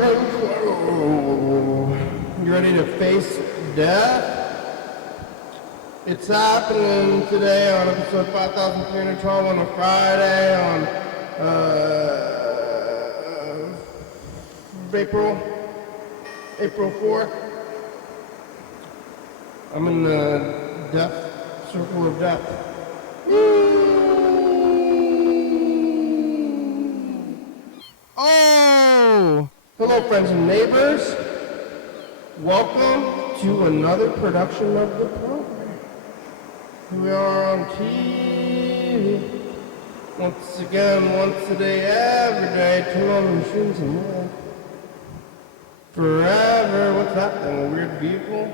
You ready to face death? It's happening today on episode 5312 on a Friday on April 4th. I'm in the circle of death. Oh! Hello, friends and neighbors. Welcome to another production of the program. Here we are on TV. Once again, once a day, every day, 2 on the machines and more. Forever. What's that thing? A weird vehicle?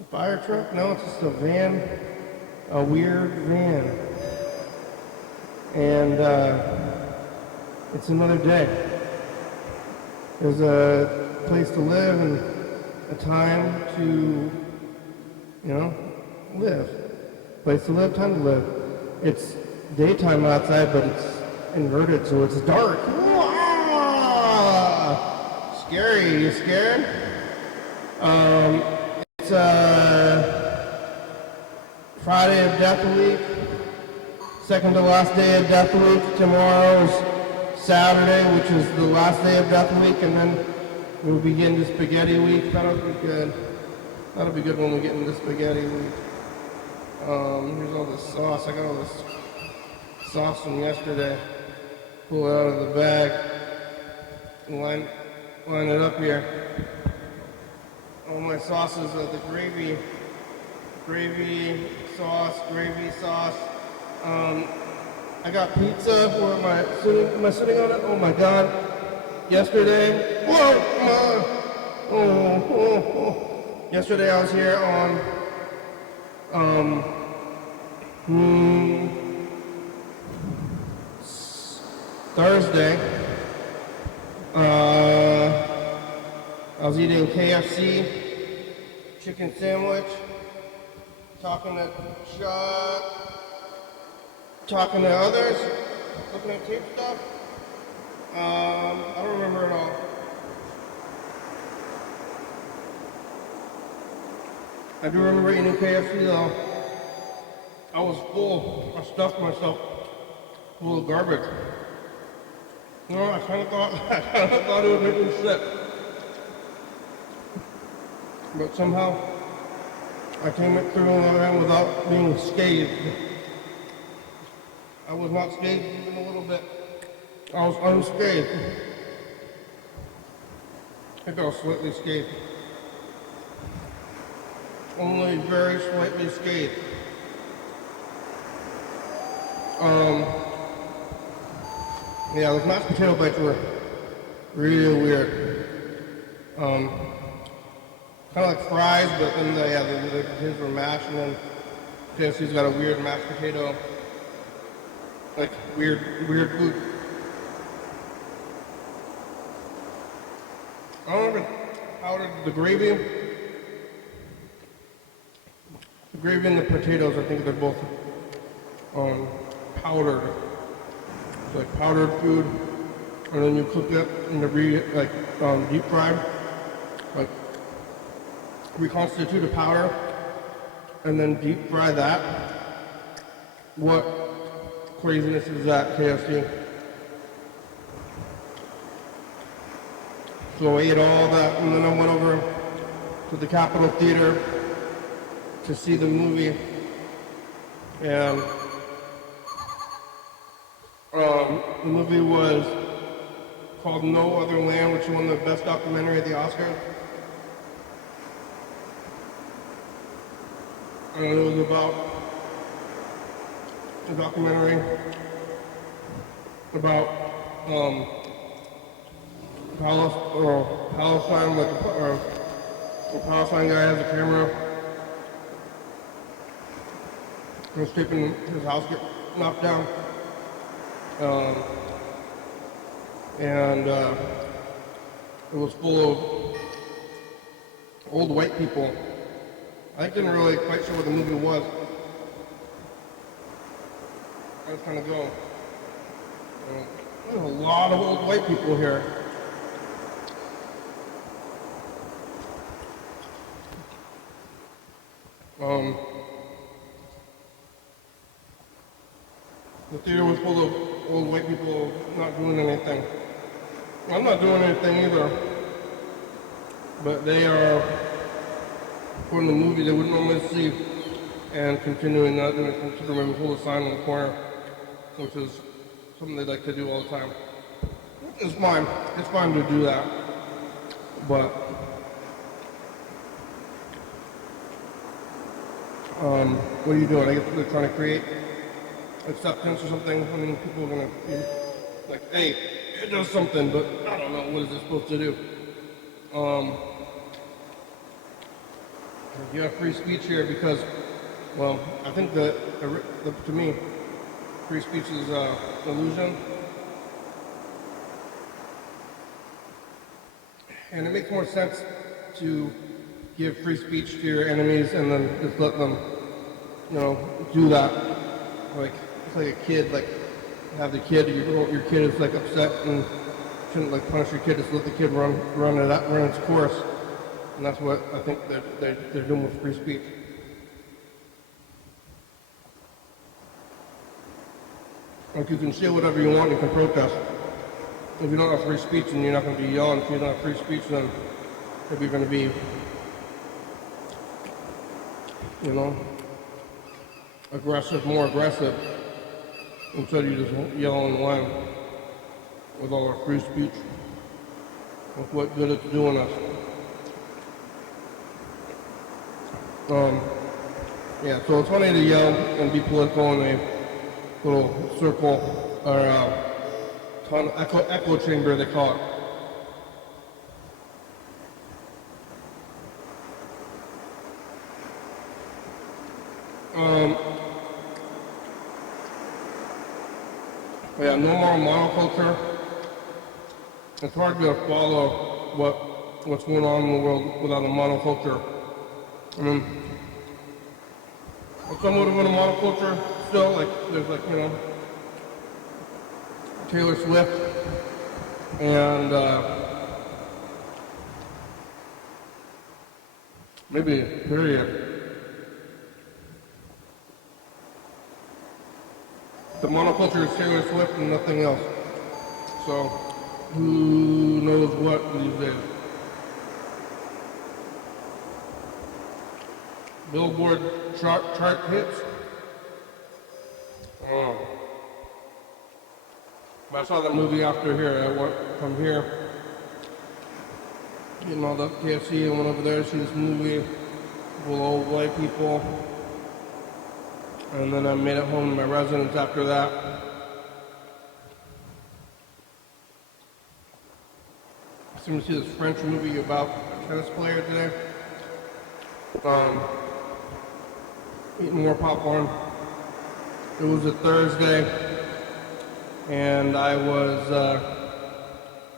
A fire truck? No, it's just a van. A weird van. And, it's another day. There's a place to live and a time to, live. Place to live, time to live. It's daytime outside, but it's inverted, so it's dark. Scary. You scared? It's Friday of Death Week. Second to last day of Death Week. Tomorrow's Saturday, which is the last day of Death Week, and then we'll begin the Spaghetti Week. That'll be good. That'll be good when we get into Spaghetti Week. Here's all this sauce. I got all this sauce from yesterday. Pull it out of the bag and line it up here. All my sauces are the gravy sauce. I got pizza. Where am I sitting on it? Oh my God. Yesterday. Yesterday I was here on Thursday. I was eating KFC chicken sandwich, talking to Chuck, talking to others, looking at tape stuff. I don't remember it all. I do remember eating KFC though. I was full. I stuffed myself full of garbage. I kind of thought it would make me sick. But somehow I came through on the other end without being scathed. I was not scathed even a little bit. I was unscathed. I think I was slightly scathed. Only very slightly scathed. Yeah, those mashed potato bites were really weird. Kind of like fries, but then the potatoes were mashed, and then KFC's got a weird mashed potato, like weird food. I don't remember how did the gravy and the potatoes, I think they're both powdered. It's like powdered food, and then you cook it in the deep fry, like reconstitute a powder, and then deep fry that. What craziness is that, KFC? So I ate all that, and then I went over to the Capitol Theater to see the movie, and the movie was called No Other Land, which won the best documentary at the Oscars. And it was about a documentary about Palestine, a Palestine guy has a camera. He was taping his house get knocked down. It was full of old white people. I didn't really quite sure what the movie was. I was kind of going, there's a lot of old white people here. Um, the theater was full of old white people not doing anything. I'm not doing anything either, but they are putting the movie they wouldn't normally see and continuing that in a consider movie full of sign on the corner, which is something they like to do all the time. It's fine. It's fine to do that, but what are you doing? I guess they're trying to create acceptance or something. I mean, people are gonna be like, hey, it does something, but I don't know, what is it supposed to do? You have free speech here because, well, I think that to me, free speech is an illusion. And it makes more sense to give free speech to your enemies and then just let them, do that. Like, it's like a kid, like, have the kid, your kid is like upset and shouldn't like punish your kid, just let the kid run its course. And that's what I think they're doing with free speech. Like, you can say whatever you want, you can protest. If you don't have free speech, then you're not going to be yelling. If you don't have free speech, then you're going to be, more aggressive. Instead, you just yell and whine with all our free speech, with what good it's doing us. Yeah, so it's funny to yell and be political in a little circle or echo chamber, they call it. Yeah, no more monoculture. It's hard to follow what's going on in the world without a monoculture. I mean, somewhat of a monoculture still, like there's Taylor Swift and maybe period. The monoculture is Taylor Swift and nothing else. So who knows what these days? Billboard chart hits. I saw that movie after here. I went from here, getting all the KFC, and went over there to see this movie full of old white people. And then I made it home to my residence after that. I seem to see this French movie about a tennis player today. Eating more popcorn. It was a Thursday, and I was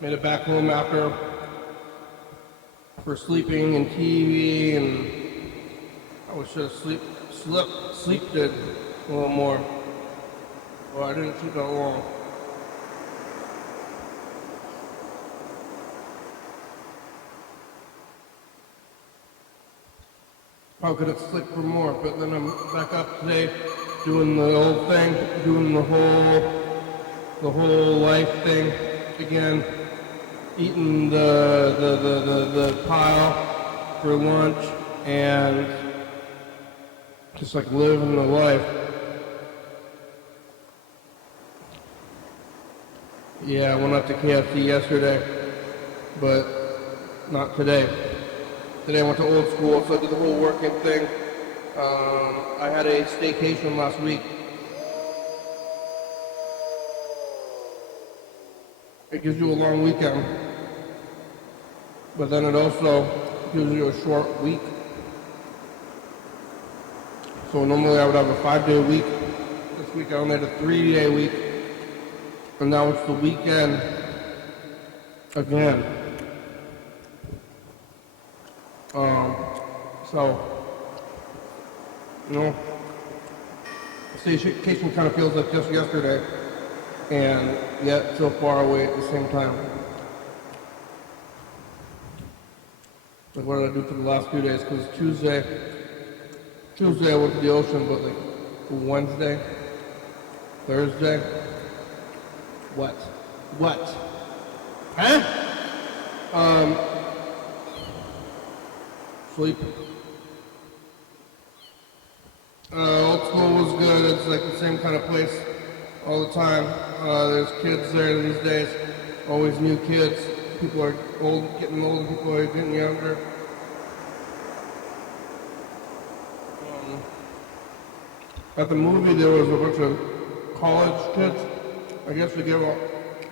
made it back home after for sleeping and TV, and I should have sleeped it a little more. Well, I didn't sleep that long. How could have slept for more? But then I'm back up today, doing the old thing, doing the whole life thing again, eating the pile for lunch, and just like living the life. Yeah, I went up to KFC yesterday, but not today. Today I went to old school, so I did the whole working thing. I had a staycation last week. It gives you a long weekend, but then it also gives you a short week. So normally I would have a 5-day week. This week I only had a 3-day week. And now it's the weekend again. The staycation kind of feels like just yesterday, and yet so far away at the same time. Like, what did I do for the last few days? Because Tuesday, Tuesday I went to the ocean, but like Wednesday, Thursday, what? Huh? Sleep. Old school was good. It's like the same kind of place all the time. There's kids there these days, always new kids. People are getting older, people are getting younger. At the movie, there was a bunch of college kids. I guess we gave out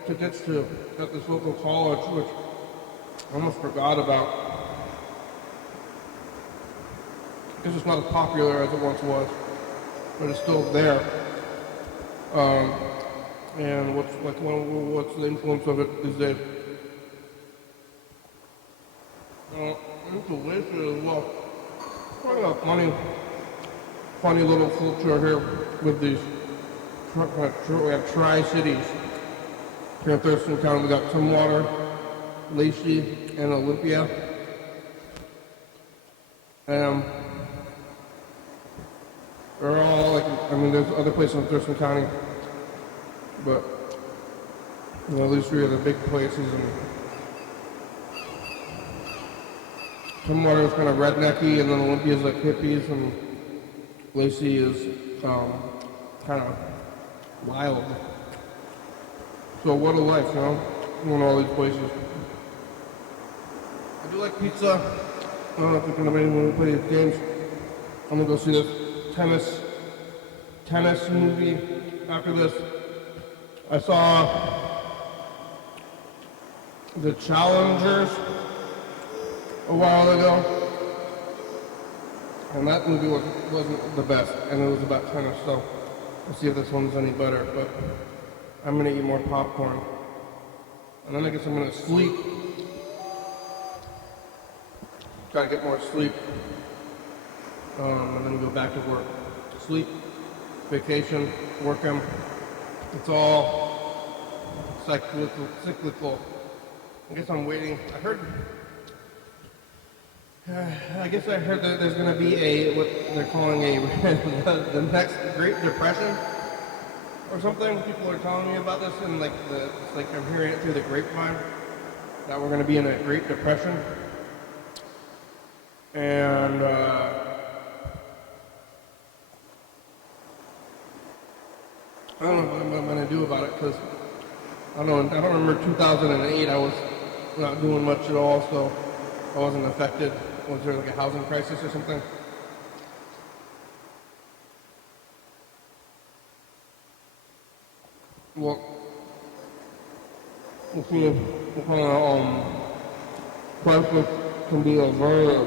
tickets to at this local college, which I almost forgot about. I guess it's not as popular as it once was, but it's still there. And what's the influence of it these days? It's delicious as well. Quite a funny little culture here with these. We have tri-cities here in Thurston County. We got Tumwater, Lacey, and Olympia. They're all like, I mean, there's other places in Thurston County, but you know, these three are the big places. And Tumwater is kind of rednecky, and then Olympia is like hippies, and Lacey is kind of wild. So what a life, you know, going all these places. I do like pizza. I don't know if you're gonna make me play these games. I'm gonna go see this tennis movie after this. I saw The Challengers a while ago, and that movie wasn't the best, and it was about tennis, so we'll see if this one's any better. But I'm gonna eat more popcorn, and then I guess I'm gonna sleep. Try to get more sleep, and then go back to work. Sleep, vacation, working. It's all cyclical. I guess I'm waiting. I guess I heard that there's going to be what they're calling the next Great Depression or something. People are telling me about this, and it's like I'm hearing it through the grapevine that we're going to be in a Great Depression. And I don't know what I'm going to do about it, because I don't remember 2008. I was not doing much at all, so I wasn't affected. Was there like a housing crisis or something? Well, we'll see if what kind of crisis can be averted.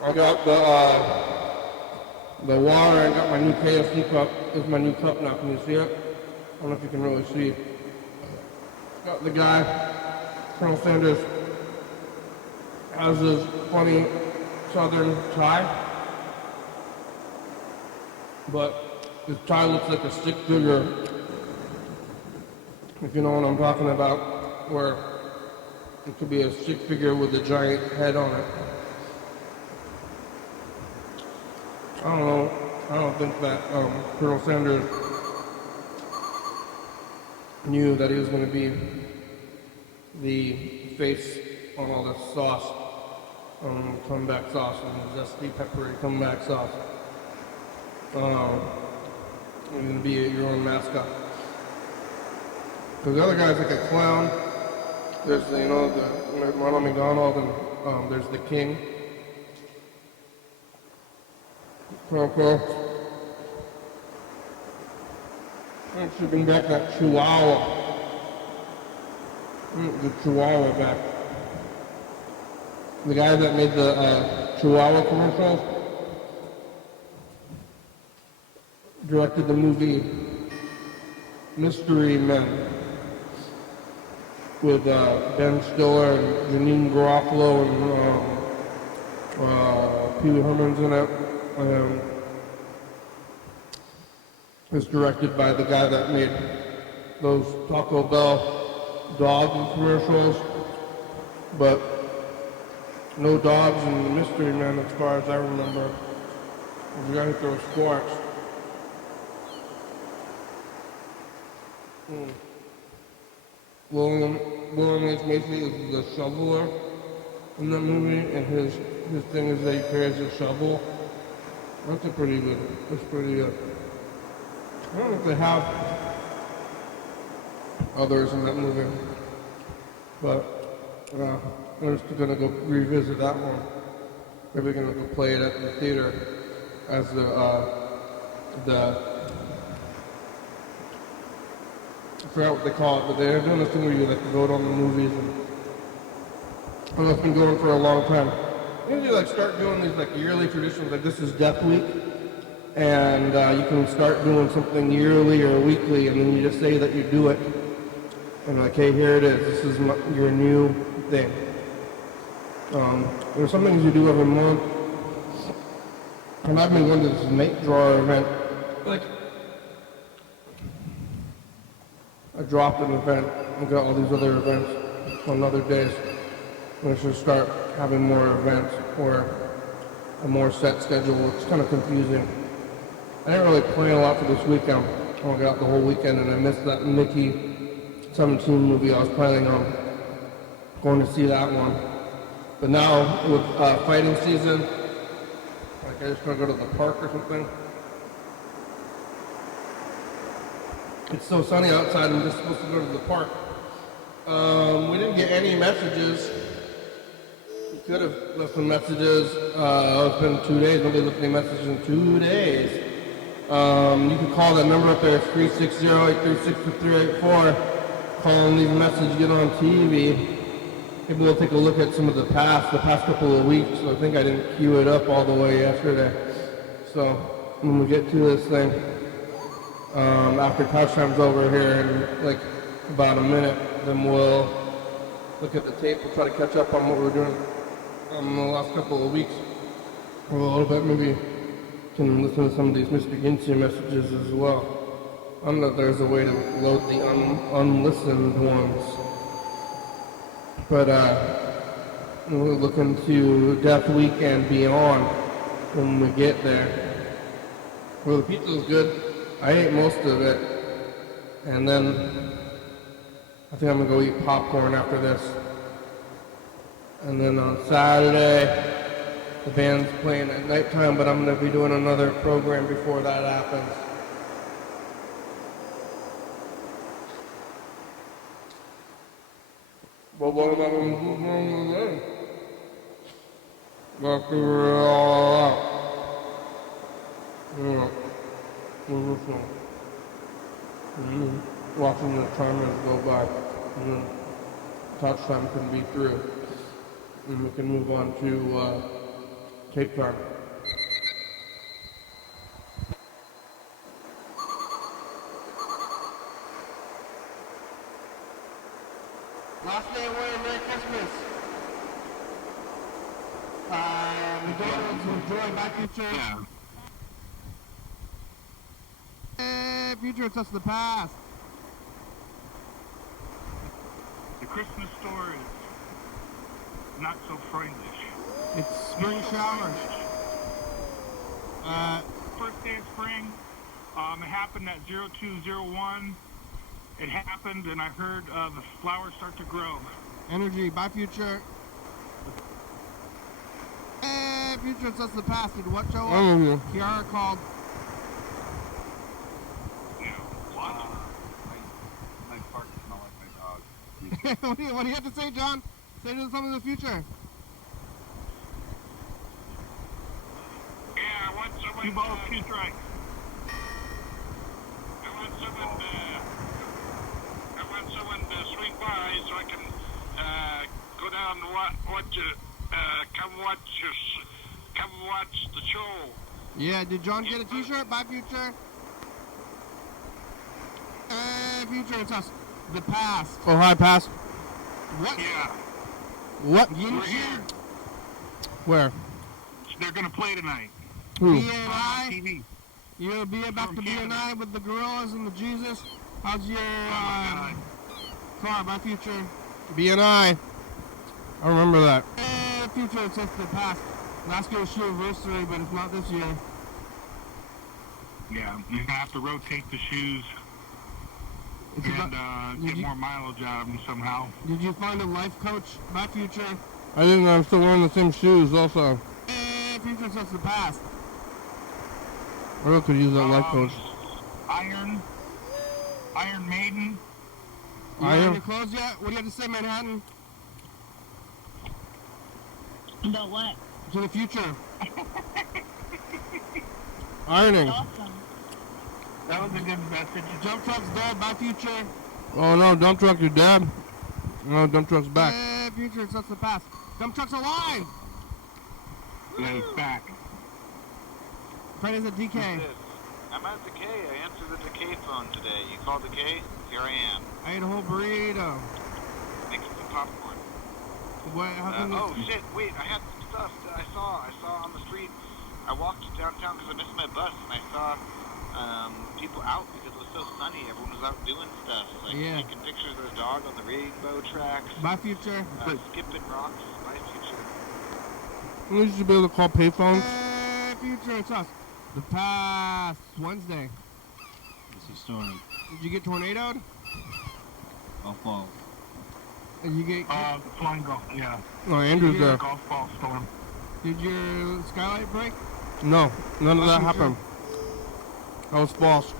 I got the water. I got my new KFC cup. This is my new cup now. Can you see it? I don't know if you can really see. Got the guy, Colonel Sanders, has his funny southern tie, but his tie looks like a stick figure, if you know what I'm talking about, where it could be a stick figure with a giant head on it. I don't know. I don't think that Colonel Sanders knew that he was going to be the face on all this sauce, comeback sauce, and zesty peppery comeback sauce. You're going to be your own mascot. Because the other guy's like a clown. There's the Ronald McDonald, and there's the King. Okay. I should bring back that Chihuahua. The Chihuahua back. The guy that made the Chihuahua commercials directed the movie Mystery Men with Ben Stiller and Janine Garofalo and Pee Wee Herman's in it. It's directed by the guy that made those Taco Bell dog commercials, but No dogs and Mystery Men, as far as I remember. The guy who throws squats. William H. Macy is the shoveler in that movie, and his thing is that he carries a shovel. That's pretty good. That's pretty good. I don't know if they have others in that movie, but I'm just gonna go revisit that one. Maybe gonna go play it at the theater as the I forgot what they call it, but they're doing this thing where you like vote on the movies, and it's been going for a long time. Usually like start doing these like yearly traditions, like this is Death Week, and you can start doing something yearly or weekly, and then you just say that you do it, and like, hey, here it is, this is your new thing. There's some things you do every month, and I've been going to this Make Drawer event, like, I dropped an event and got all these other events on other days. And I should start having more events or a more set schedule. It's kind of confusing. I didn't really plan a lot for this weekend. I got the whole weekend and I missed that Mickey 17 movie I was planning on going to see that one. But now with fighting season, like I just want to go to the park or something. It's so sunny outside, I'm just supposed to go to the park. We didn't get any messages. You could have left some messages. It's been 2 days, nobody left any messages in 2 days. You can call that number up there, it's 360-836-5384. Call and leave a message, get on TV. Maybe we'll take a look at some of the past couple of weeks. So I think I didn't queue it up all the way yesterday. So when we get to this thing, after couch time's over here in like about a minute, then we'll look at the tape. We'll try to catch up on what we're doing in the last couple of weeks. A little bit, maybe can listen to some of these Mr. Ginsey messages as well. I don't know if there's a way to load the unlistened ones. But we'll look into Death Week and beyond when we get there. Well, the pizza's good. I ate most of it, and then I think I'm gonna go eat popcorn after this. And then on Saturday, the band's playing at nighttime, but I'm gonna be doing another program before that happens. But what am I gonna do? Gotta figure it all out. Yeah. Watching the timers go by, touch time can be through, and we can move on to tape time. Last day away, Merry Christmas. McDonald's enjoy back in church. Yeah. Future, it's us the past. The Christmas store is not so friendly. It's spring showers. First day of spring, it happened at 0201. It happened, and I heard the flowers start to grow. Energy, bye Future. Future, it's us the past. Did what show up? Kiara called. My fart smell like my dog. What do you have to say, John? Say to some of the future. Yeah, I want someone. 2 balls, 2 strikes. I want someone to swing by so I can go down and come watch the show. Yeah, did John get a t-shirt? Bye, Future. Future, it's us. The past. Oh, hi, past. What? Yeah. What? We're here. Where? They're going to play tonight. Who? B&I? TV. You'll be back to B&I with the gorillas and the Jesus. How's your car? Bye, Future. B&I. I remember that. future, it's just the past. Last year was shoe anniversary, but it's not this year. Yeah, you're gonna have to rotate the shoes and get more mileage out of them somehow. Did you find a life coach? My future. I didn't. I'm still wearing the same shoes also. Future, it's just the past. I really could use that life coach. Iron Maiden. You iron your clothes yet? What do you have to say, Manhattan? About what? To the future. Ironing. Awesome. That was a good message. Dump truck's dead. Bye, future. Oh no, dump truck, you're dead. No, dump truck's back. Future, it's just the past. Dump truck's alive. Yeah, it's back. Freddy's at DK. I'm at Decay. I answered the Decay phone today. You called Decay? Here I am. I ate a whole burrito. Making some popcorn. What? How come oh shit! Wait, I had some stuff that I saw on the street. I walked downtown because I missed my bus, and I saw people out because it was so sunny. Everyone was out doing stuff, like taking pictures of their dog on the rainbow tracks. Bye, future. Skipping rocks. Bye, future. We should be able to call payphones. Future, it's us. The past Wednesday. What's the story? Did you get tornadoed? Golf ball. Did you get? The flying golf. Yeah. Oh, Andrew's there. Golf ball storm. Did your skylight break? No, none of that happened. That was false.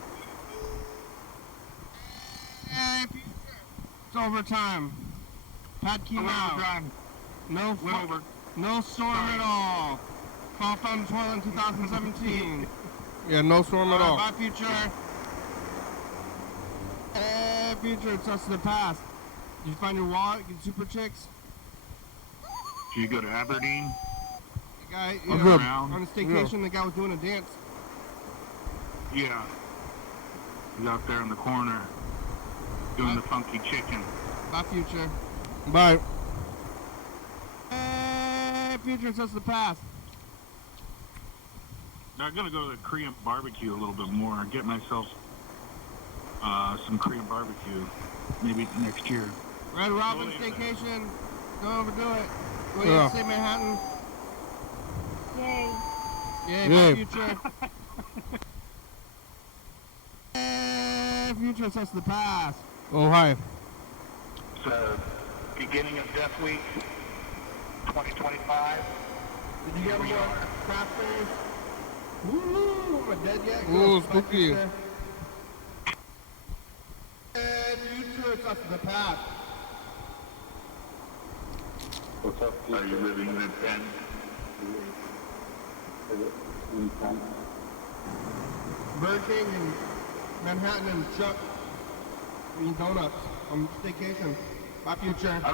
It's overtime. Pat came out. No storm at all. Fall found the toilet in 2017. Yeah, no storm at all. Bye, future. Future, it's us in the past. Did you find your wallet? Get super chicks? Did you go to Aberdeen? The guy, on a staycation, the guy was doing a dance. Yeah. He's out there in the corner doing the funky chicken. Bye, future. Bye. Future, it's us the past. I'm gonna go to the Korean barbecue a little bit more. Get myself some Korean barbecue, maybe next year. Red Robin staycation. Don't overdo it. What do you have to say, Manhattan? Yay. Yay, bye, future. Future, it's us the past. Oh, hi. So, beginning of Death Week, 2025. Did you get more crafters? Woo! Am I dead yet? Ooh, spooky. Future, it's us the past. What's up? Are you living in a tent? Burger King and Manhattan and Chuck eating donuts on staycation. Bye, future. I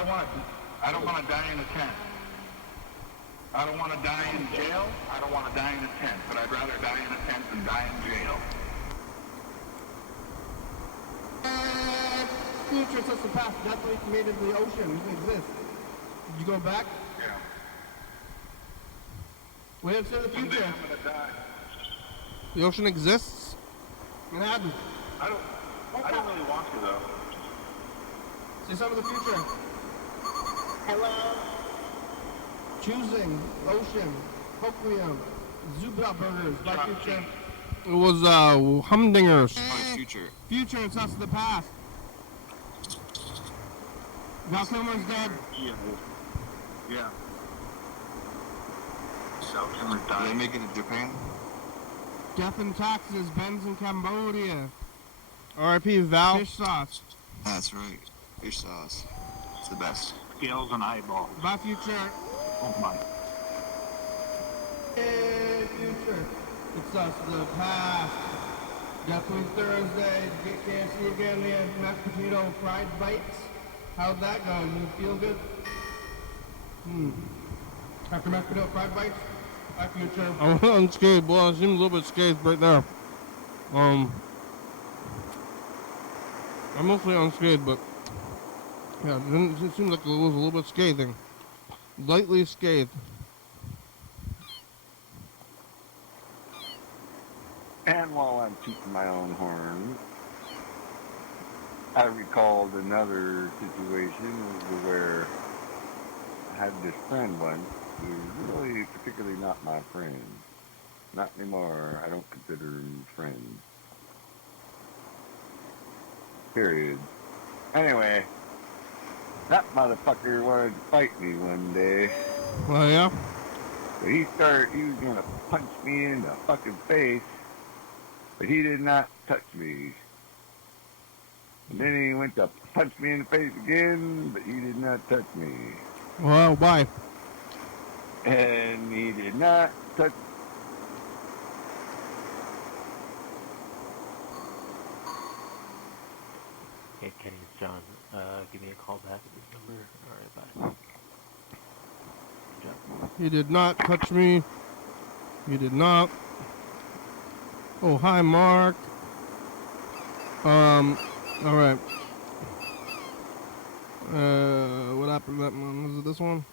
don't want to die in a tent. I don't want to die in jail. I don't want to die in a tent, but I'd rather die in a tent than die in jail. Future, it's us the past. Definitely created the ocean. It exists. Did you go back? Yeah. Wait until the One day future. I'm gonna die. The ocean exists? Manhattan. I don't really want to though. Say something of the future. Hello. Choosing, ocean, Hoquium, Zubra burgers, by future. It was, humdingers. Future. Future, it's us the past. Val Kilmer's dead. Yeah. Did they make it in Japan? Death and taxes, Ben's in Cambodia. R.I.P. Val. Fish sauce. That's right. Fish sauce. It's the best. Scales and eyeballs. By future. Oh my. Hey, future. It's us, the past. Definitely Thursday. Get KFC again. They had mashed potato fried bites. How'd that go? You feel good? After mashed potato fried bites? By future. I'm unscathed, boy. I seem a little bit scathed right now. I'm mostly unscathed, but yeah, it seems like it was a little bit scathing. Lightly scathed. And while I'm tooting my own horn, I recalled another situation where I had this friend once who's really particularly not my friend. Not anymore. I don't consider him friends. Period. Anyway, that motherfucker wanted to fight me one day. Oh, yeah? So he was gonna punch me in the fucking face, but he did not touch me. And then he went to punch me in the face again, but he did not touch me. Well, why? And he did not touch. Hey, Kenny, it's John. Give me a call back at this number. All right, bye. Good job. He did not touch me. He did not. Oh, hi, Mark. All right. What happened to that one? Was it this one?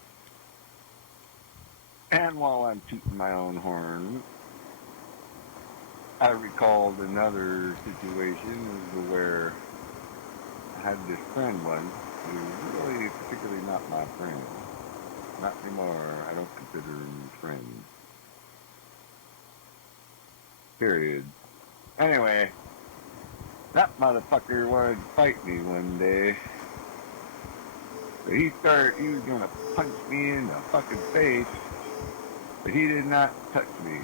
And while I'm tooting my own horn, I recalled another situation where I had this friend once who was really particularly not my friend. Not anymore. I don't consider him friends. Period. Anyway, that motherfucker wanted to fight me one day. So he was gonna punch me in the fucking face, but he did not touch me.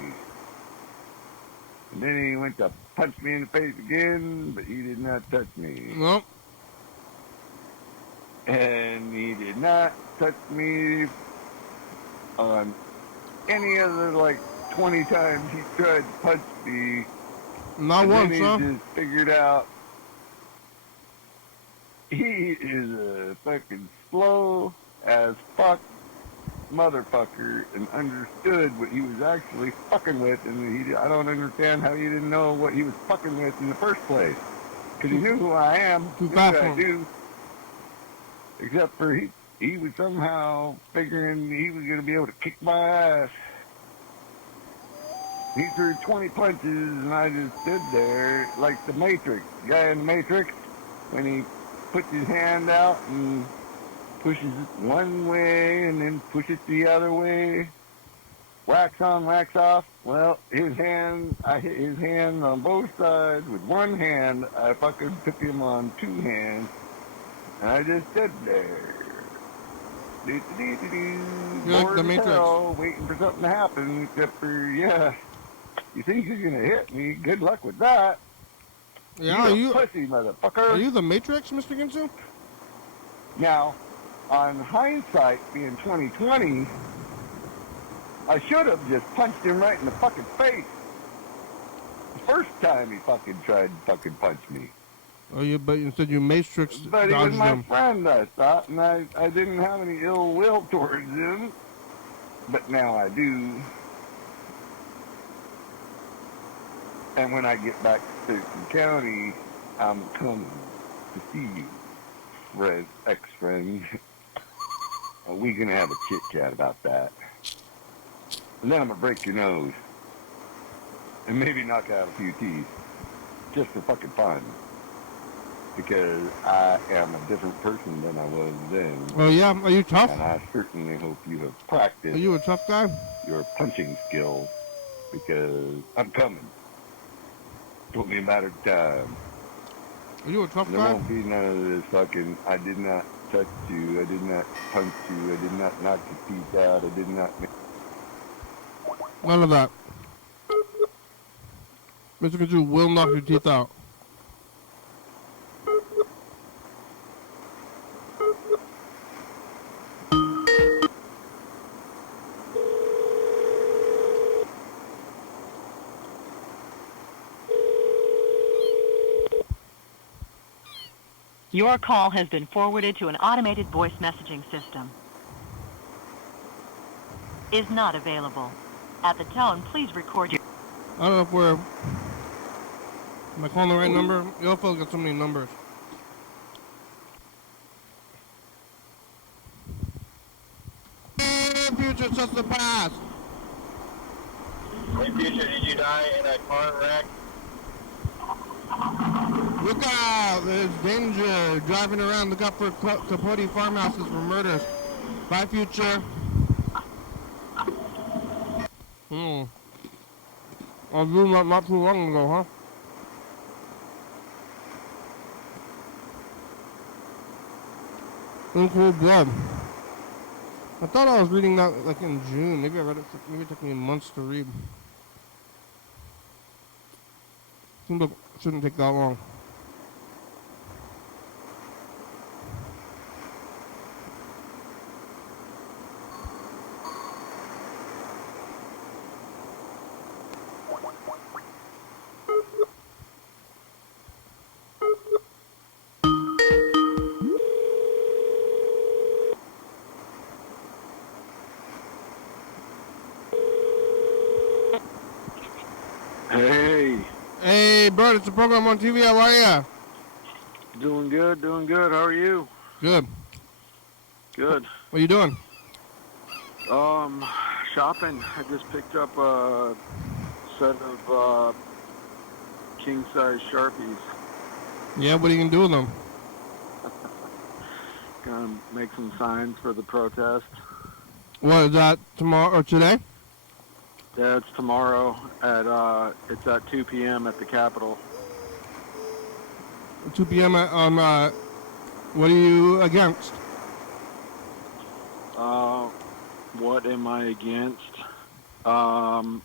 And then he went to punch me in the face again, but he did not touch me. Nope. And he did not touch me on any other, like, 20 times he tried to punch me. Not and once, then huh? he just figured out he is a fucking slow as fuck motherfucker and understood what he was actually fucking with, and I don't understand how he didn't know what he was fucking with in the first place. Because he knew who I am, Too knew fast what for I him. do, except for he was somehow figuring he was going to be able to kick my ass. He threw 20 punches, and I just stood there like the Matrix. The guy in the Matrix, when he puts his hand out and pushes it one way and then pushes it the other way. Wax on, wax off. Well, I hit his hand on both sides with one hand. I fucking took him on two hands. And I just stood there. You're like Bored the as Matrix. hell, waiting for something to happen, except for, yeah, you think you're gonna hit me? Good luck with that. Yeah, You a pussy, motherfucker. Are you the Matrix, Mr. Ginsu? Now, on hindsight, being 2020, I should have just punched him right in the fucking face. The first time he fucking tried to fucking punch me. Oh, but instead you Matrix But he was dodged my him. friend, I thought, and I didn't have any ill will towards him. But now I do. And when I get back to Thurston County, I'm coming to see you, ex-friend. We're going to have a chit-chat about that. And then I'm going to break your nose. And maybe knock out a few teeth. Just for fucking fun. Because I am a different person than I was then. Oh, yeah? Are you tough? And I certainly hope you have practiced Are you a tough guy? your punching skills. Because I'm coming. Took me a matter of time. Are you a tough There guy? won't be none of this fucking, I did not touch you, I did not punch you, I did not knock your teeth out, I did not make... None of that. Mr. Ginsu will knock your teeth out. Your call has been forwarded to an automated voice messaging system. Is not available. At the tone, please record your... I don't know if we're... Am I calling the right number? Your phone's got so many numbers. Future, just the past. Hey, Future, did you die in a car wreck? Look out! There's danger. Driving around. Look out for Capote farmhouses for murders. Bye, Future. Hmm. I was doing that not too long ago, huh? In cold blood. I thought I was reading that like in June. Maybe I read it. Maybe it took me months to read. Seems like it shouldn't take that long. Hey, Hey, Berd, it's a program on TV. How are ya? doing good, doing good. How are you? Good. Good. What are you doing? Shopping. I just picked up a set of king-size Sharpies. Yeah, what are you gonna do with them? Gonna make some signs for the protest. What is that tomorrow or today? Yeah, it's tomorrow it's at 2 p.m. at the Capitol. 2 p.m. on. What are you against? What am I against? I'm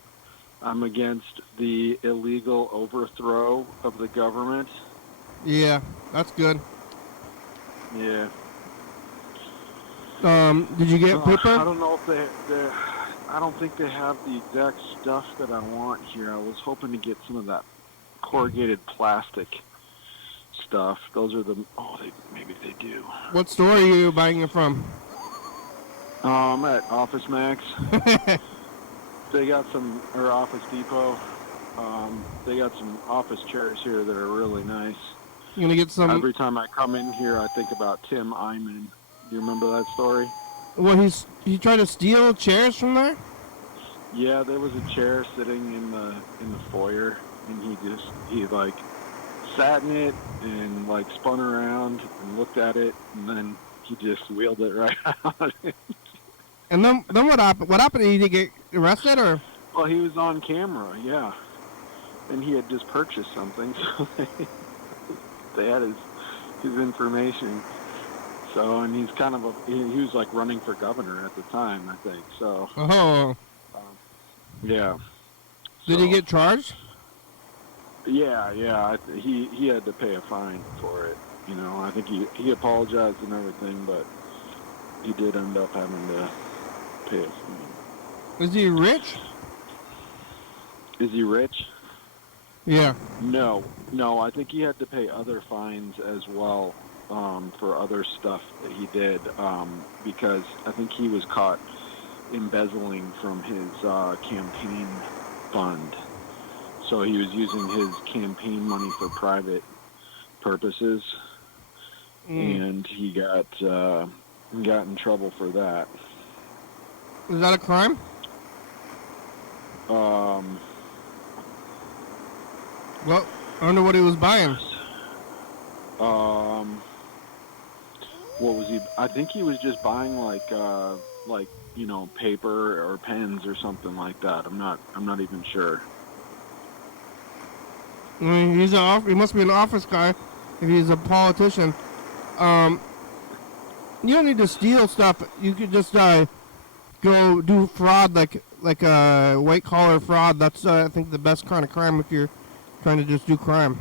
against the illegal overthrow of the government. Yeah, that's good. Yeah. Did you get paper? I don't know if they I don't think they have the exact stuff that I want here. I was hoping to get some of that corrugated plastic stuff. Those are maybe they do. What store are you buying it from? I'm at Office Max. They got some, or Office Depot. They got some office chairs here that are really nice. You gonna get some? Every time I come in here, I think about Tim Eyman. Do you remember that story? Well, he tried to steal chairs from there. Yeah, there was a chair sitting in the foyer, and he like sat in it and like spun around and looked at it, and then he just wheeled it right out. And then what happened? What happened? Did he get arrested or? Well, he was on camera, yeah, and he had just purchased something, so they had his information. So, and he's kind of he was like running for governor at the time, I think. So. Oh. Yeah. Did he get charged? Yeah. He had to pay a fine for it. You know, I think he apologized and everything, but he did end up having to pay a fine. Is he rich? Is he rich? Yeah. No. I think he had to pay other fines as well for other stuff that he did because I think he was caught embezzling from his campaign fund. So he was using his campaign money for private purposes, and he got in trouble for that. Is that a crime? Well, I don't know what he was buying. What was he? I think he was just buying like paper or pens or something like that. I'm not even sure. I mean, he must be an office guy if he's a politician. You don't need to steal stuff. You could just go do fraud like a white collar fraud. That's I think the best kind of crime if you're trying to just do crime.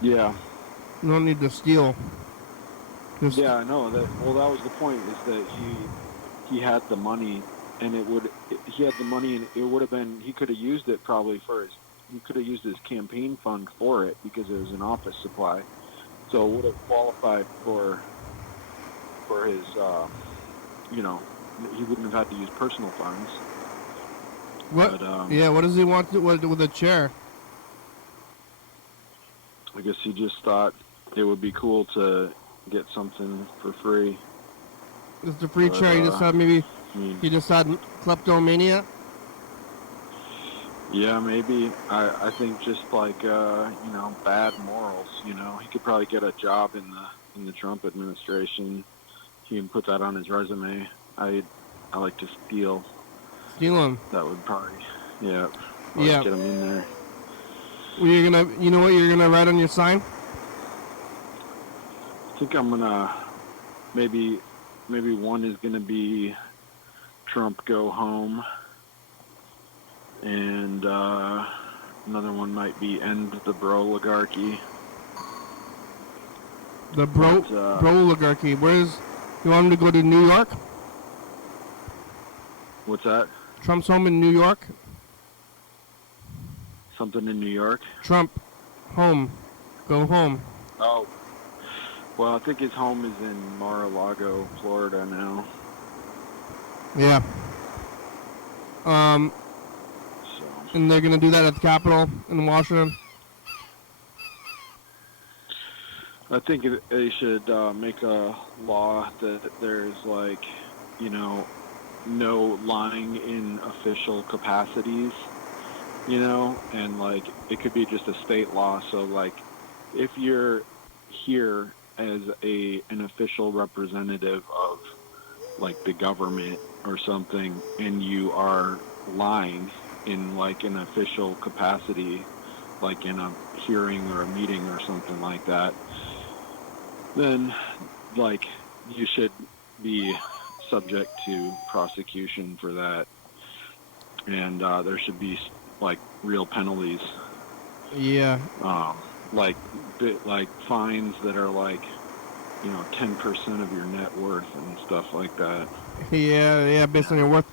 Yeah. You don't need to steal. Yeah, I know that. Well, that was the point. Is that he had the money, and he had the money, and it would have been. He could have used it probably he could have used his campaign fund for it because it was an office supply, so it would have qualified for his. He wouldn't have had to use personal funds. What? But, yeah. What does he want with a chair? I guess he just thought it would be cool to get something for free. It's a free chair. You just had maybe. He just had kleptomania. Yeah, maybe. I think just like bad morals. You know, he could probably get a job in the Trump administration. He can put that on his resume. I like to steal. Steal them. That would probably, yeah, Yeah. get them in there. Well, you know what you're gonna write on your sign? I think I'm gonna maybe one is gonna be Trump go home, and another one might be end the bro oligarchy. The bro oligarchy. Where's you want him to go to New York? What's that? Trump's home in New York. Something in New York? Trump, home, go home. Oh. Well, I think his home is in Mar-a-Lago, Florida now. Yeah. So. And they're gonna do that at the Capitol in Washington. I think they should make a law that there's like, no lying in official capacities, and like it could be just a state law. So like, if you're here as an official representative of like the government or something, and you are lying in like an official capacity, like in a hearing or a meeting or something like that, then like you should be subject to prosecution for that, and there should be like real penalties. Yeah. Like fines that are like 10% of your net worth and stuff like that. Yeah, based on your worth.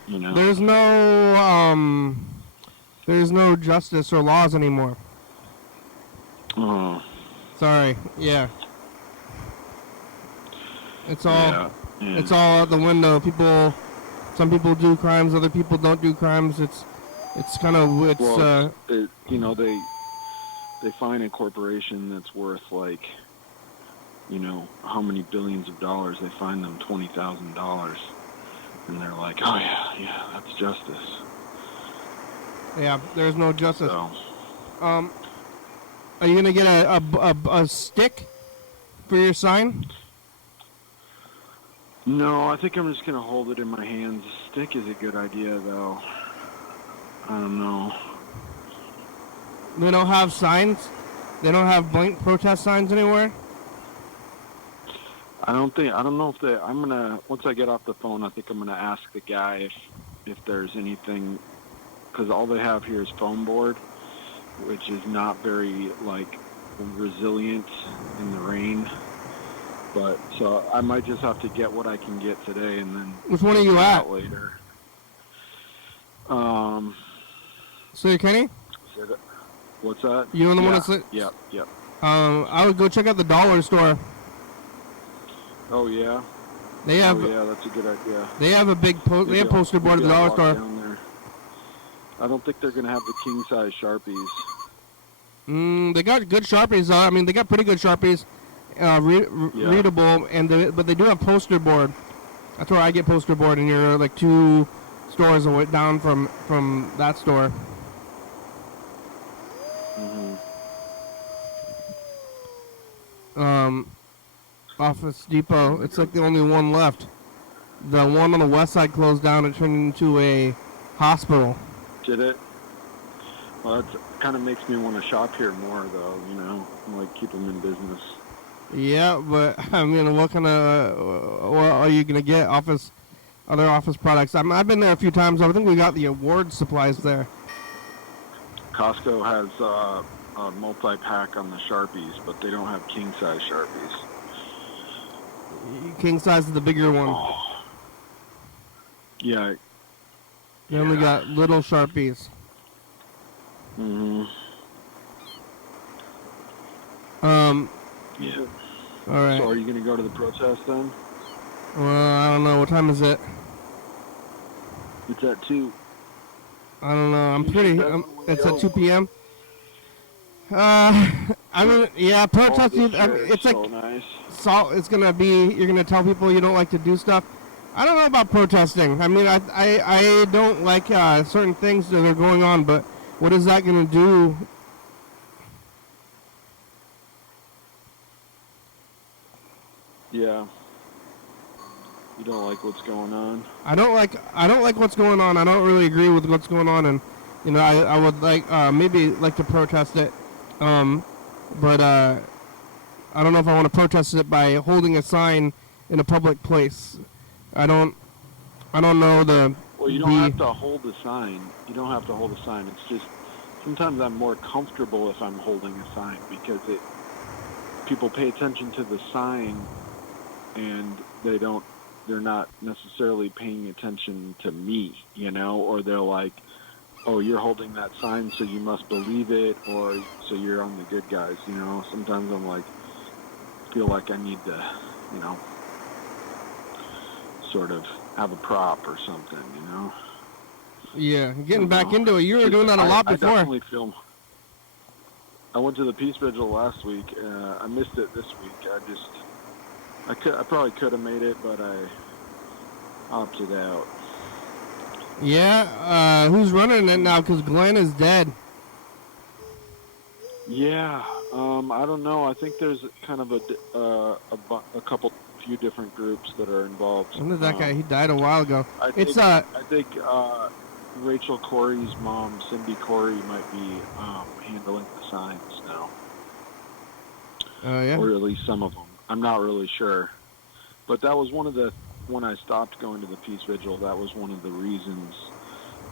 There's no justice or laws anymore. Oh. Sorry. Yeah. It's all it's all out the window. Some people do crimes, other people don't do crimes. It's kind of they find a corporation that's worth like how many billions of dollars. They find them $20,000, and they're like, oh yeah, that's justice. Yeah, there's no justice. So. Are you gonna get a stick for your sign? No, I think I'm just gonna hold it in my hands. A stick is a good idea, though. I don't know. They don't have signs? They don't have blank protest signs anywhere? I don't know if once I get off the phone, I think I'm gonna ask the guy if there's anything, because all they have here is foam board, which is not very like resilient in the rain. But so I might just have to get what I can get today, and then. Which one are you at? Later. So Kenny? What's that? You on the one that's lit? Yep. I would go check out the dollar store. Oh yeah. They have. Oh yeah, that's a good idea. They have a big they have poster board at the dollar store. Down there. I don't think they're gonna have the king size Sharpies. They got good Sharpies. I mean, they got pretty good Sharpies. Readable, but they do have poster board. That's where I get poster board, and you're like 2 stores away down from that store. Office Depot. It's like the only one left. The one on the west side closed down and turned into a hospital. Did it? Well, that kind of makes me want to shop here more, though. Like keep them in business. Yeah, but I mean, what are you gonna get? Other office products. I've been there a few times. I think we got the award supplies there. Costco has a multi-pack on the Sharpies, but they don't have king-size Sharpies. King size is the bigger one. Oh. Yeah. They only got little Sharpies. Yeah. All right. So are you going to go to the protest then? Well, I don't know. What time is it? It's at 2. I don't know. It's at 2 p.m. I mean, yeah, protesting. It's like so nice. It's gonna be. You're gonna tell people you don't like to do stuff. I don't know about protesting. I mean, I don't like certain things that are going on, but what is that gonna do? Yeah. You don't like what's going on? I don't like what's going on. I don't really agree with what's going on, and I would like maybe like to protest it, but I don't know if I want to protest it by holding a sign in a public place. I don't know the. Well, you don't have to hold the sign. You don't have to hold the sign. It's just sometimes I'm more comfortable if I'm holding a sign because people pay attention to the sign and they're not necessarily paying attention to me, or they're like, oh, you're holding that sign, so you must believe it, or so you're on the good guys, Sometimes I'm like, feel like I need to, sort of have a prop or something, Yeah, getting back into it. You were doing that a lot before. I definitely feel. I went to the Peace Vigil last week. I missed it this week. I probably could have made it, but I opted out. Yeah, who's running it now? Because Glenn is dead. Yeah, I don't know. I think there's kind of a few different groups that are involved. When did that guy? He died a while ago. I think Rachel Corey's mom, Cindy Corey, might be handling the signs now. Yeah. Or at least some of them. I'm not really sure. But that was when I stopped going to the Peace Vigil, that was one of the reasons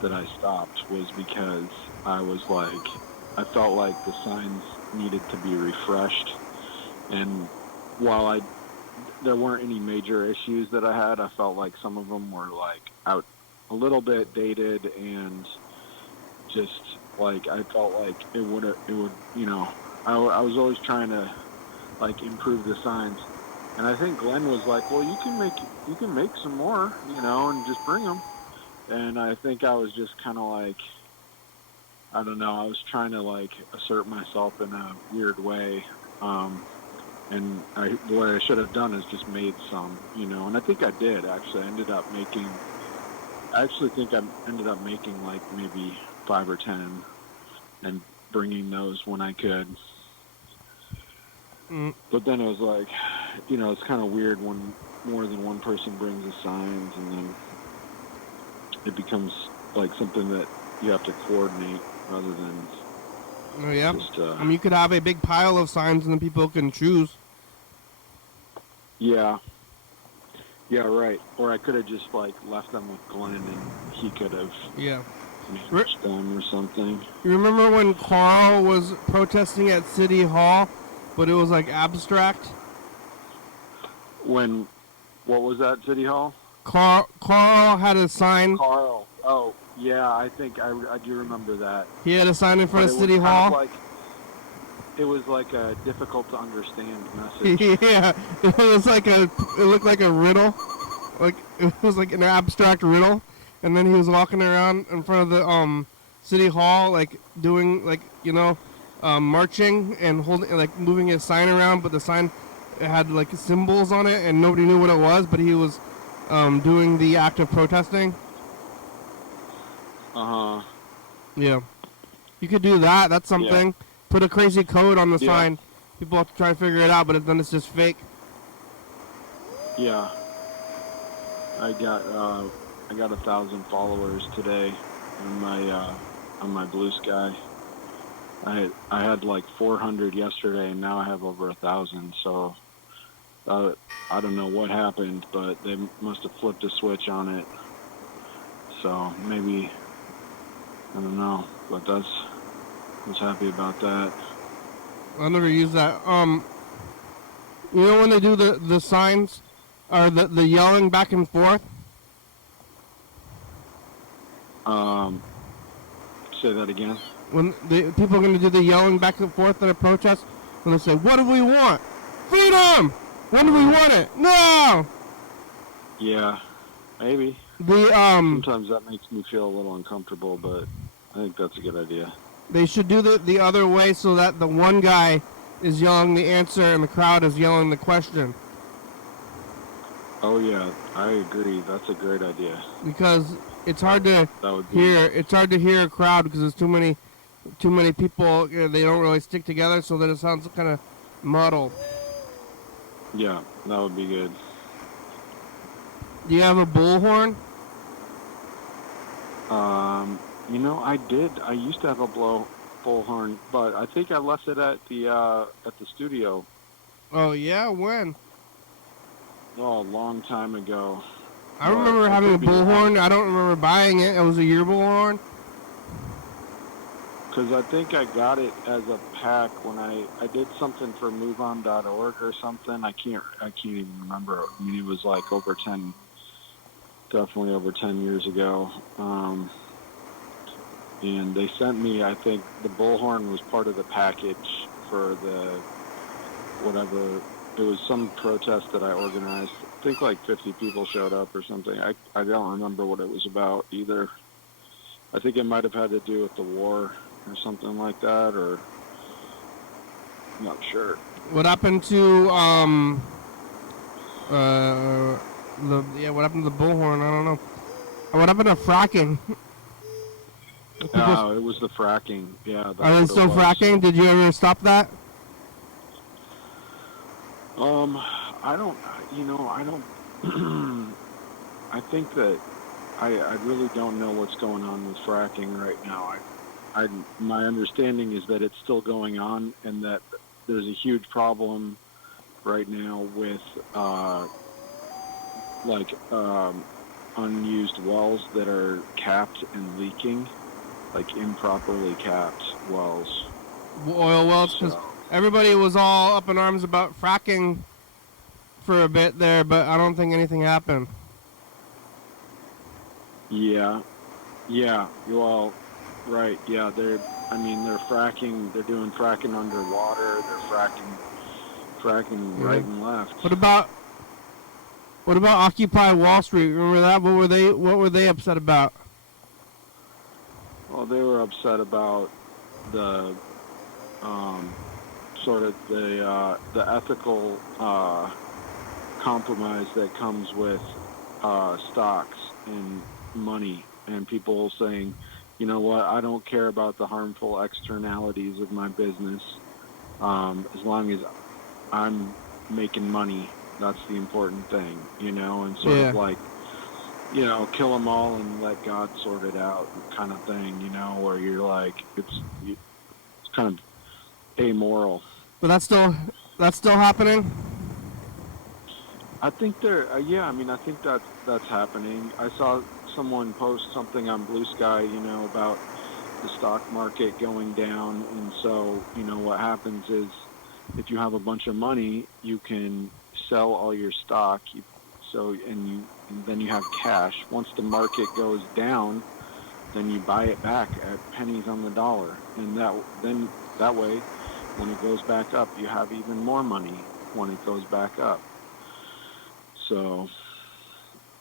that I stopped, was because I felt like the signs needed to be refreshed. And while there weren't any major issues that I had, I felt like some of them were out a little bit dated, and just I felt like it would I was always trying to improve the signs, and I think Glenn was like, well, you can make some more, and just bring them. And I think I was just kind of I don't know, I was trying to assert myself in a weird way, and what I should have done is just made some, and I think I did actually. I actually think I ended up making maybe 5 or 10 and bringing those when I could. But then it was it's kind of weird when more than one person brings the signs, and then it becomes something that you have to coordinate rather than just... you could have a big pile of signs and then people can choose. Yeah. Yeah, right. Or I could have just left them with Glenn, and he could have managed them or something. You remember when Carl was protesting at City Hall, but it was abstract? What was that, City Hall? Carl had a sign. Carl. Oh, yeah, I think I do remember that. He had a sign in front of City Hall. It was a difficult to understand message. Yeah, it looked like a riddle, it was an abstract riddle, and then he was walking around in front of the City Hall, doing marching and holding moving his sign around, but the sign had symbols on it, and nobody knew what it was, but he was doing the act of protesting. Yeah, you could do that. That's something. Yeah. Put a crazy code on the sign. People have to try to figure it out, but then it's just fake. Yeah. I got 1,000 followers today on my Blue Sky. I had 400 yesterday, and now I have over 1,000. So I don't know what happened, but they must have flipped a switch on it. So maybe, I don't know, but I was happy about that. I never use that. When they do the signs, or the yelling back and forth? Say that again. When the people are going to do the yelling back and forth at a protest, when they say, "What do we want? Freedom! When do we want it? No!" Yeah, maybe. Sometimes that makes me feel a little uncomfortable, but I think that's a good idea. They should do the other way, so that the one guy is yelling the answer and the crowd is yelling the question. Oh yeah, I agree. That's a great idea. Because it's hard to hear. It's hard to hear a crowd because there's too many people. They don't really stick together, so that it sounds kind of muddled. Yeah, that would be good. Do you have a bullhorn? You know, I did. I used to have a bullhorn, but I think I left it at the studio. Oh yeah, when? Oh, a long time ago. I remember having a bullhorn. I don't remember buying it. It was a year bullhorn. Because I think I got it as a pack when I did something for MoveOn.org or something. I can't even remember. I mean, it was like definitely over 10 years ago. And they sent me, I think the bullhorn was part of the package for the whatever. It was some protest that I organized. I think like 50 people showed up or something. I don't remember what it was about either. I think it might have had to do with the war or something like that, or I'm not sure. What happened to what happened to the bullhorn? I don't know. What happened to fracking? It was the fracking. Yeah. Are they still fracking? Did you ever stop that? I don't. I think that I really don't know what's going on with fracking right now. My understanding is that it's still going on, and that there's a huge problem right now with unused wells that are capped and leaking, like improperly capped wells. Oil wells, because everybody was all up in arms about fracking for a bit there, but I don't think anything happened. Yeah. Well, right. Yeah, they're fracking. They're doing fracking underwater. They're fracking right and left. What about Occupy Wall Street? Remember that? What were they upset about? Well, they were upset about the sort of the ethical compromise that comes with stocks and money, and people saying, you know what, I don't care about the harmful externalities of my business. As long as I'm making money, that's the important thing, and sort of like, kill them all and let God sort it out kind of thing, where you're like, it's kind of amoral. But that's still happening? I think I think that's happening. I saw someone post something on Blue Sky, about the stock market going down, and so, what happens is if you have a bunch of money, you can sell all your stock, and then you have cash. Once the market goes down, then you buy it back at pennies on the dollar, and that way, when it goes back up, you have even more money when it goes back up. So,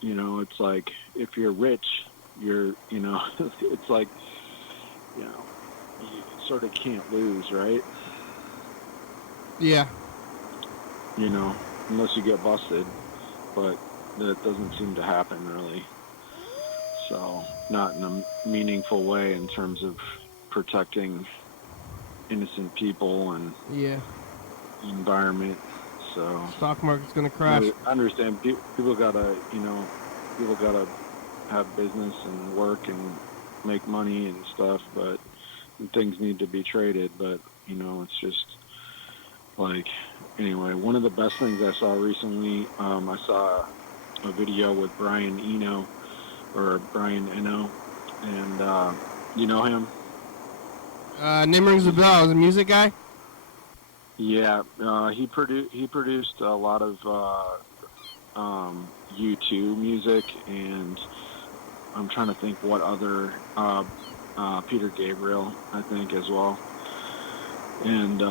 it's like, if you're rich, it's like, you sort of can't lose, right? Yeah. Unless you get busted, but that doesn't seem to happen really. So, not in a meaningful way in terms of protecting innocent people and the environment. So stock market's gonna crash. I understand people gotta have business and work and make money and stuff, but things need to be traded. But it's just like, anyway, one of the best things I saw recently, I saw a video with Brian Eno, and you know him? Name rings a bell. Is a music guy? Yeah, he produced a lot of U2 music, and I'm trying to think what other, Peter Gabriel, I think, as well. And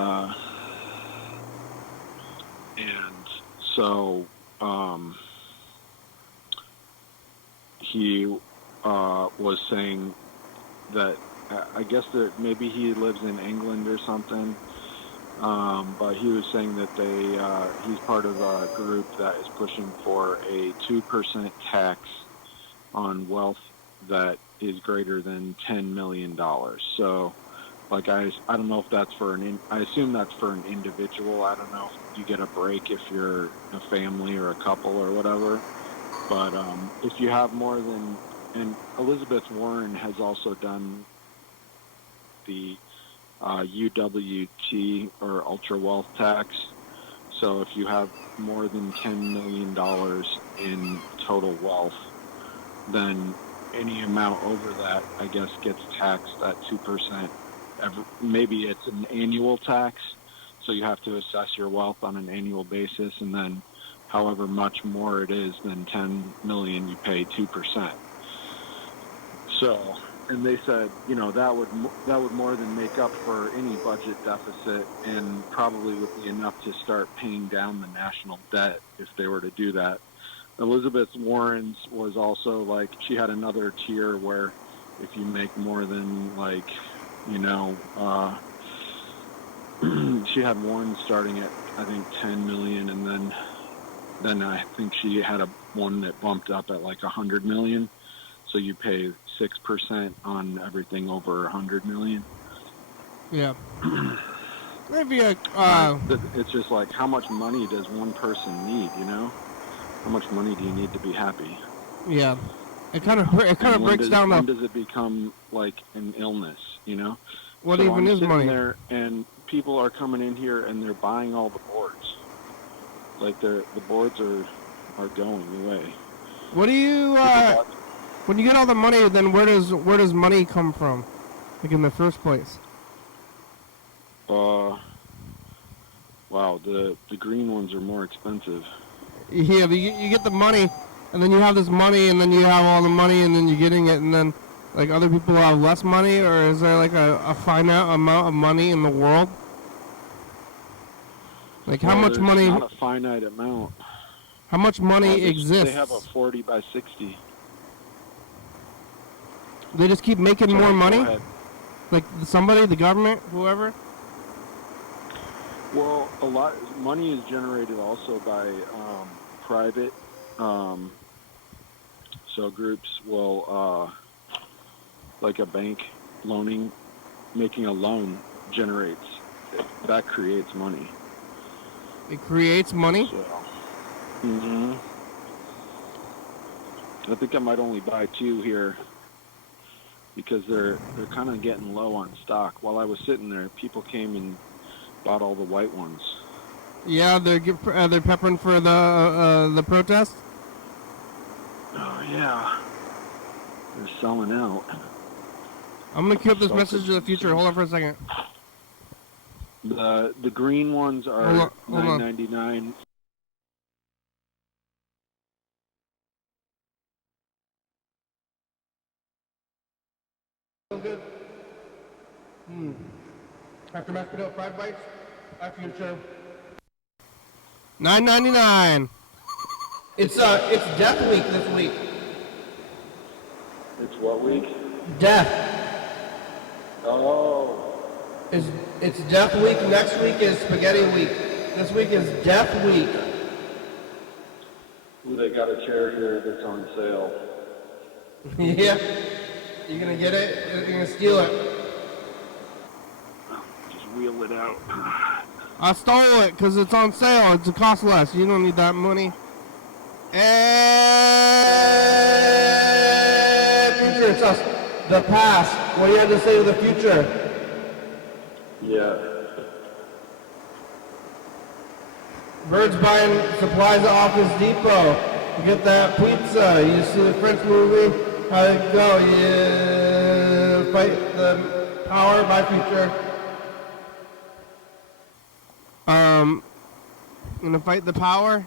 so he was saying that I guess that maybe he lives in England or something, but he was saying that he's part of a group that is pushing for a 2% tax on wealth that is greater than $10 million. So, like, I don't know if that's I assume that's for an individual. I don't know if you get a break if you're a family or a couple or whatever. But if you have more than, and Elizabeth Warren has also done the UWT or ultra wealth tax. So if you have more than $10 million in total wealth, then any amount over that, I guess, gets taxed at 2%. Maybe it's an annual tax, so you have to assess your wealth on an annual basis, and then however much more it is than 10 million, you pay 2%. So, and they said, you know, that would more than make up for any budget deficit, and probably would be enough to start paying down the national debt if they were to do that. Elizabeth Warren's was also like, she had another tier where if you make more than, like, you know, she had one starting at, I think, 10 million, and then I think she had one that bumped up at like 100 million. So you pay 6% on everything over 100 million. Yeah. Maybe it's just like, how much money does one person need, you know? How much money do you need to be happy? Yeah. It kind of breaks down when does it become like an illness, you know? What so even I'm is sitting money? There and people are coming in here and they're buying all the boards. Like the boards are going away. What do you when you get all the money, then where does money come from? Like in the first place? Wow, the green ones are more expensive. Yeah, but you get the money, and then you have this money, and then you have all the money, and then you're getting it, and then like other people have less money, or is there like a finite amount of money in the world? Like how much money? Not a finite amount. How much money exists? They have a 40 by 60. They just keep making more money? Like somebody, the government, whoever? Well, a lot money is generated also by private. So groups will, like a bank loaning, making a loan generates, that creates money. It creates money? So, I think I might only buy 2 here because they're kind of getting low on stock. While I was sitting there, people came and bought all the white ones. Yeah, they're peppering for the protest. Oh yeah, they're selling out. I'm gonna queue up this message to the future. Hold on for a second. The green ones are $9.99. Good. After mashed potato fried bites, our future. $9.99. It's Death Week this week. It's what week? Death. Oh. It's Death Week. Next week is Spaghetti Week. This week is Death Week. Ooh, they got a chair here that's on sale. Yeah. You gonna get it? You're gonna steal it? Just wheel it out. I stole it because it's on sale. It's a cost less. You don't need that money. And future, it's us. The past. What do you have to say to the future? Yeah. Bird's buying supplies at Office Depot. You get that pizza. You see the French movie? How'd it go? You fight the power by future. Gonna fight the power.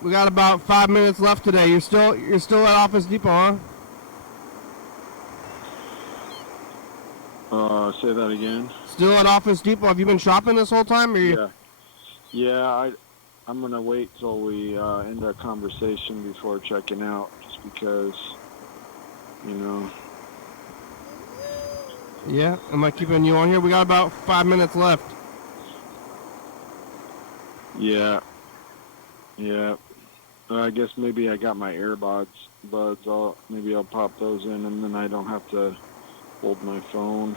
We got about 5 minutes left today. You're still at Office Depot, huh? Say that again. Still at Office Depot. Have you been shopping this whole time? Or Yeah. I'm gonna wait till we end our conversation before checking out, just because, you know. Yeah. Am I keeping you on here? We got about 5 minutes left. Yeah. I guess maybe I got my earbuds. Maybe I'll pop those in, and then I don't have to hold my phone.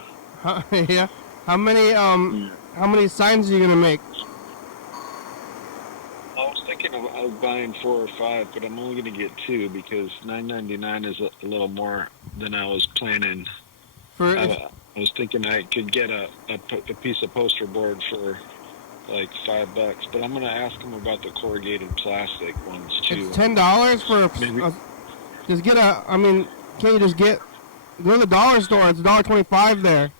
Yeah. How many signs are you gonna make? I was thinking of buying 4 or 5, but I'm only going to get 2 because $9.99 is a little more than I was planning. I was thinking I could get a piece of poster board for like $5, but I'm going to ask them about the corrugated plastic ones too. It's $10 for just get a. I mean, can't you just go to the dollar store? It's $1.25 there.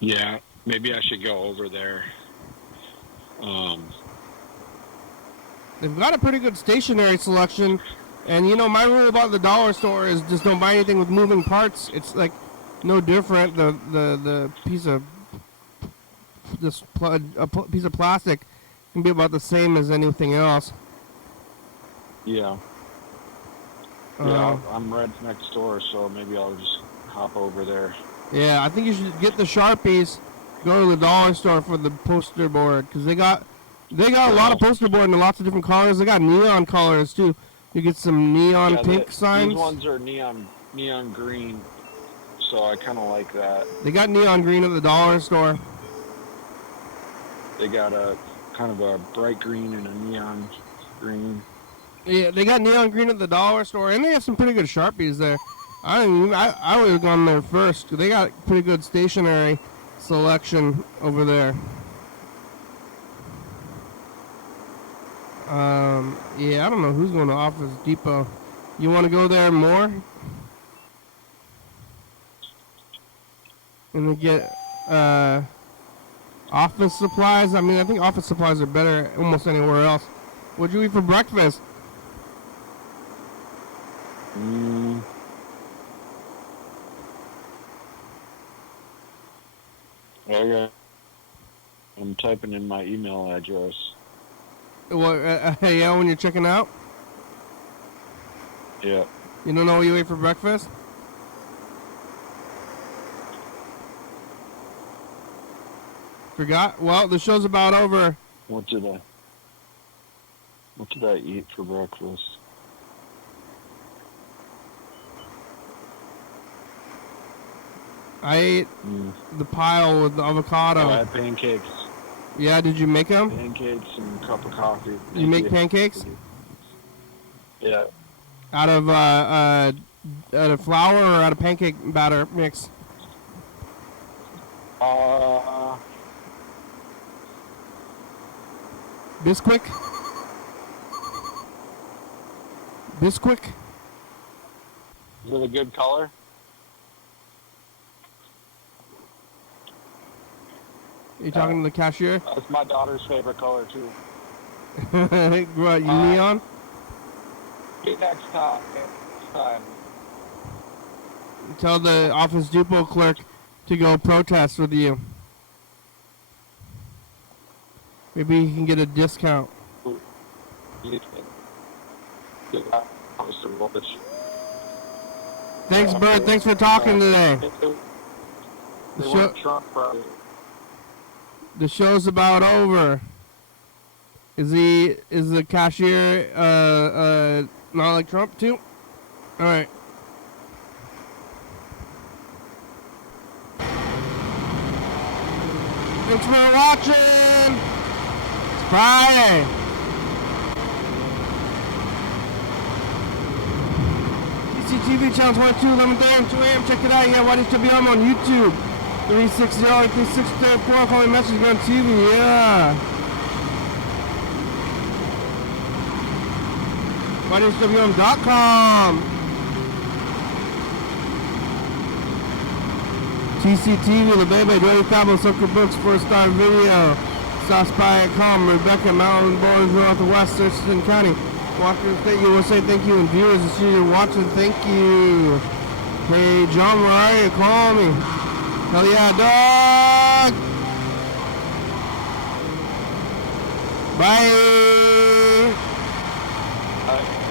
Yeah, maybe I should go over there. They've got a pretty good stationery selection, and you know my rule about the dollar store is just don't buy anything with moving parts. It's like no different. The piece of piece of plastic can be about the same as anything else. Yeah. Yeah, I'm right next door, so maybe I'll just hop over there. Yeah, I think you should get the Sharpies. Go to the dollar store for the poster board because they got a lot of poster board in lots of different colors. They got neon colors too. You get some neon pink signs. These ones are neon green, so I kind of like that. They got neon green at the dollar store. They got a kind of a bright green and a neon green. Yeah, they got neon green at the dollar store, and they have some pretty good Sharpies there. I would have gone there first. They got pretty good stationery selection over there. Yeah, I don't know who's going to Office Depot. You want to go there more? And then get office supplies. I mean, I think office supplies are better almost anywhere else. What'd you eat for breakfast? Okay. I'm typing in my email address. Well, yeah, when you're checking out? Yeah. You don't know what you ate for breakfast? Forgot? Well, the show's about over. What did I eat for breakfast? I ate the pile with the avocado. I had pancakes. Yeah, did you make them? Pancakes and a cup of coffee. You make pancakes? Yeah. Out of flour or out of pancake batter mix? Bisquick? Bisquick? Is it a good color? You talking to the cashier? That's my daughter's favorite color too. What, neon? Next time. Tell the Office Depot clerk to go protest with you. Maybe he can get a discount. Thanks, Berd. Thanks for talking today. The show's about over. Is the cashier not like Trump too? All right. Thanks for watching. It's Friday. TV channel 22, 11 a.m. 2 a.m. Check it out. Yeah, YDHWM on YouTube. 360 3634. Call me message on TV. Yeah. YDHWM.com. TCTV, the baby, Joey Fabo, Sucker Books, First Star Video, SouthSpy.com, Rebecca, Mountain Boys, Northwest, Thurston County, Washington State, USA, thank you, and viewers, and see you watching, thank you. Hey, John, where are you? Call me. Hell yeah, dog! Bye! Bye.